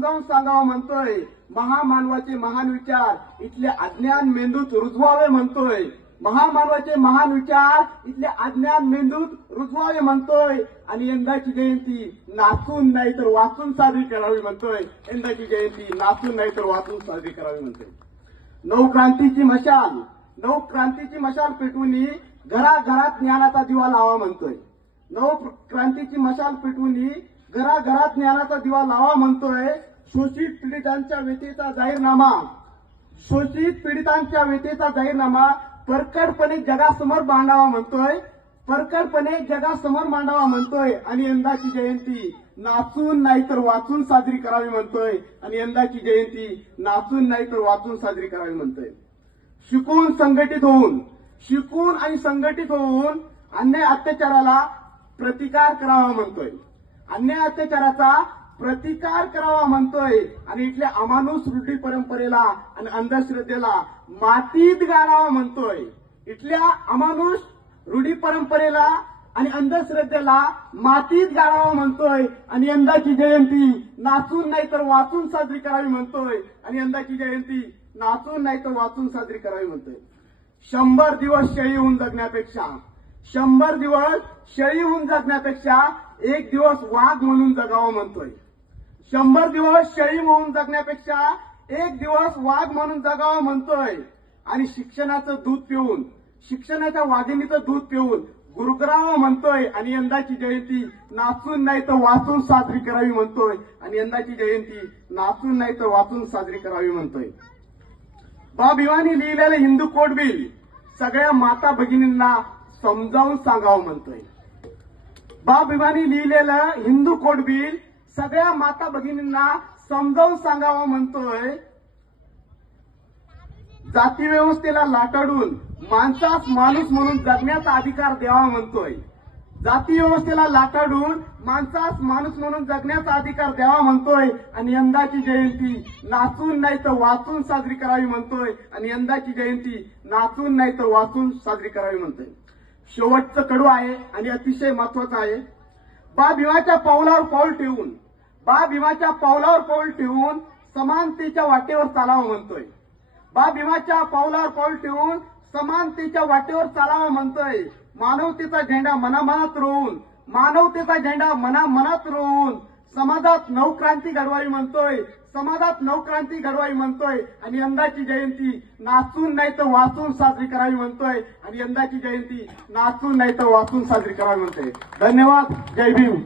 समजावून सांगावं म्हणतोय, महामानवाचे महान विचार इथले अज्ञान मेंदूत रुजवावे म्हणतोय, महामानवाचे महान विचार इथले अज्ञान मेंदूत रुजवावे म्हणतोय आणि यंदाची जयंती नाचून नाही तर वाचून साजरी करावी म्हणतोय. यंदाची जयंती नाचून नाही तर वाचून साजरी करावी म्हणतोय. नवक्रांतीची मशाल पेटवून घराघरात ज्ञानाचा दिवा लावा म्हणतोय. नवक्रांतीची मशाल पेटवून घराघरात ज्ञानाचा दिवा लावा म्हणतोय. शोषित पीडितांच्या व्यथेचा जाहीरनामा परकडपणे जगासमोर मांडावा म्हणतोय आणि यंदाची जयंती नाचून नाही तर वाचून साजरी करावी म्हणतोय. आणि यंदाची जयंती नाचून नाही तर वाचून साजरी करावी म्हणतोय. शिकून आणि संघटित होऊन अन्याय अत्याचाराला प्रतिकार करावा म्हणतोय. अन्याय अत्याचाराचा प्रतिकार करावा म्हणतोय आणि इथल्या अमानुष रूढी परंपरेला आणि अंधश्रद्धेला मातीत गाडावा म्हणतोय. इथल्या अमानुष रूढी परंपरेला आणि अंधश्रद्धेला मातीत गाडावा म्हणतोय आणि यंदाची जयंती नाचून नाही तर वाचून साजरी करावी म्हणतोय. आणि यंदाची जयंती नाचून नाही तर वाचून साजरी करावी म्हणतोय. 100 दिवस शेळी होऊन जगण्यापेक्षा एक दिवस वाघ म्हणून जगावं म्हणतोय. 100 दिवस शेळी म्हणून जगण्यापेक्षा एक दिवस वाघ म्हणून जगावं म्हणतोय. आणि शिक्षणाच्या वाघिणीचं दूध पिऊन गुरगुरावं म्हणतोय. आणि यंदाची जयंती नाचून नाही तर वाचून साजरी करावी म्हणतोय. आणि यंदाची जयंती नाचून नाही तर वाचून साजरी करावी म्हणतोय. बा भिवानी लिहिलेलं हिंदू कोड बिल सगळ्या माता भगिनींना समजावून सांगावं म्हणतोय. बा भिवानी लिहिलेलं हिंदू कोड बिल सगळ्या माता भगिनींना समजावून सांगावं म्हणतोय. जाती व्यवस्थेला लाटाडून माणसास माणूस म्हणून जगण्याचा अधिकार द्यावा म्हणतोय. जाती व्यवस्थेला लाटाडून माणसास माणूस म्हणून जगण्याचा अधिकार द्यावा म्हणतोय. आणि यंदाची जयंती नाचून नाही तर वाचून साजरी करावी म्हणतोय. आणि यंदाची जयंती नाचून नाही तर वाचून साजरी करावी म्हणतोय. शेवटचं कडू आहे आणि अतिशय महत्वाचं आहे. बा भीमाच्या पावलावर पाऊल ठेवून समानतेच्या वाटेवर चालावं म्हणतोय. बा भीमाच्या पावलावर पाऊल ठेवून समानतेच्या वाटेवर चालावं म्हणतोय. मानवतेचा झेंडा मनामनात रोवून समाजात नवक्रांती घडवावी म्हणतोय. आणि यंदाची जयंती नाचून नाही तर वाचून साजरी करावी म्हणतोय. आणि यंदाची जयंती नाचून नाही तर वाचून साजरी करावी म्हणतोय. धन्यवाद. जय भीम.